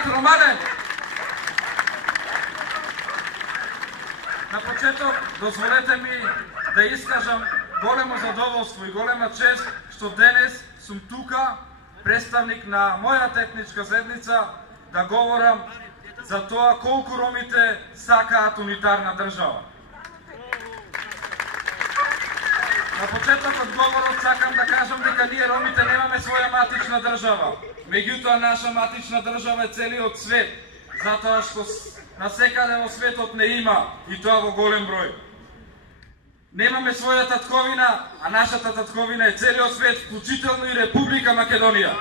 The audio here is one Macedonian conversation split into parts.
бrat Романен. На почеток дозволете ми да искажам големо задоволство и голема чест што денес сум тука, представник на мојата етничка заедница, да говорам за тоа колку ромите сакаат унитарна држава. На почеток од говорот сакам да кажам дека ние ромите немаме своја матична држава. Меѓутоа наша матична држава е целиот свет, затоа што насекаде во светот не има, и тоа во голем број. Немаме своја татковина, а нашата татковина е целиот свет, вклучително и Република Македонија.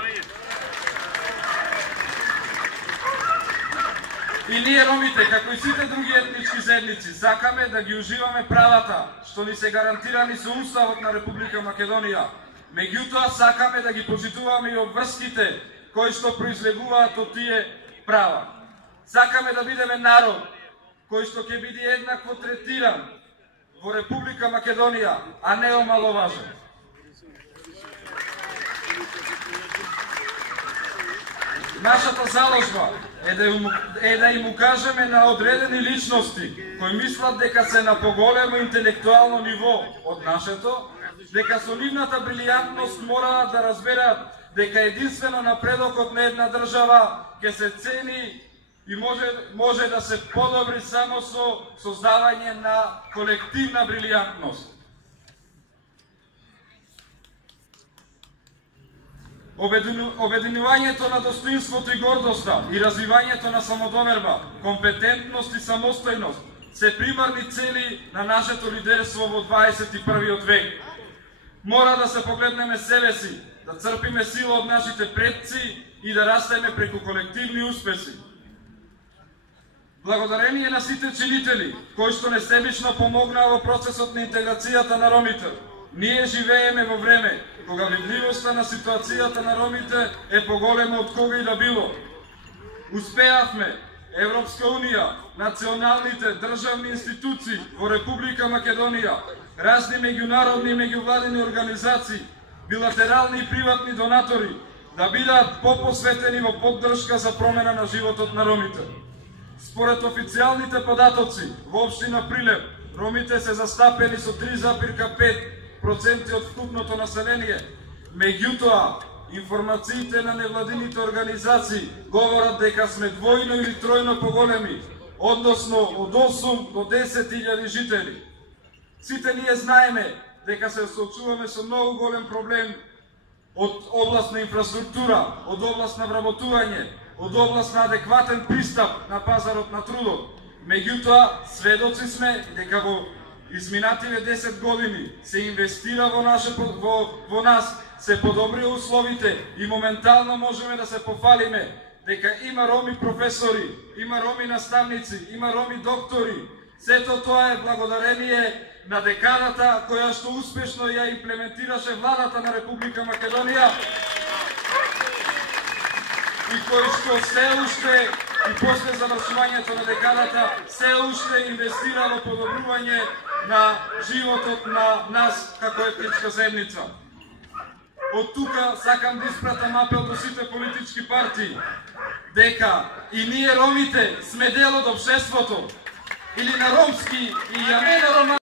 И ние ромите, како и сите други етнички заедници, сакаме да ги уживаме правата што ни се гарантирани со Уставот на Република Македонија. Меѓутоа сакаме да ги почитуваме и обврските кои што произлегуваат од тие права. Сакаме да бидеме народ кој што ќе биде еднакво третиран во Република Македонија, а не омаловажен. Нашата заложба е да им укажеме на одредени личности кои мислат дека се на поголемо интелектуално ниво од нашето, дека со нивната брилијантност мораат да разберат дека единствено напредокот на една држава ќе се цени и може да се подобри само со создавање на колективна брилијантност. Обединувањето на достоинството и гордоста и развивањето на самодоверба, компетентност и самостојност се примарни цели на нашето лидерство во 21. век. Мора да се погледнеме себе си, да црпиме сила од нашите предци и да растеме преку колективни успеси. Благодарение на сите чинители кои што несебично помогнаа во процесот на интеграцијата на ромите, ние живееме во време кога видливоста на ситуацијата на ромите е поголема од кога и да било. Успеавме Европска унија, националните државни институции во Република Македонија, разни меѓународни и меѓувладини организации, билатерални и приватни донатори да бидат попосветени во поддршка за промена на животот на ромите. Според официјалните податоци во општина Прилеп, ромите се застапени со 3,5% од вкупното население. Меѓутоа, информациите на невладините организации говорат дека сме двојно или тројно поголеми, односно од 8 до 10.000 жители. Сите ние знаеме дека се соочуваме со многу голем проблем од област на инфраструктура, од област на вработување, од област на адекватен пристап на пазарот на трудот. Меѓутоа, сведоци сме дека во изминативе 10 години се инвестира во нас, се подобрија условите и моментално можеме да се пофалиме дека има роми професори, има роми наставници, има роми доктори. Сето тоа е благодарение на декадата која што успешно ја имплементираше владата на Република Македонија и кој што се уште и после завршувањето на декадата се уште инвестира во подобрување на животот на нас како етничка заедница. Од тука сакам да испратам апел до сите политички партии дека и ние ромите сме дел од општеството или на ромски и ја не на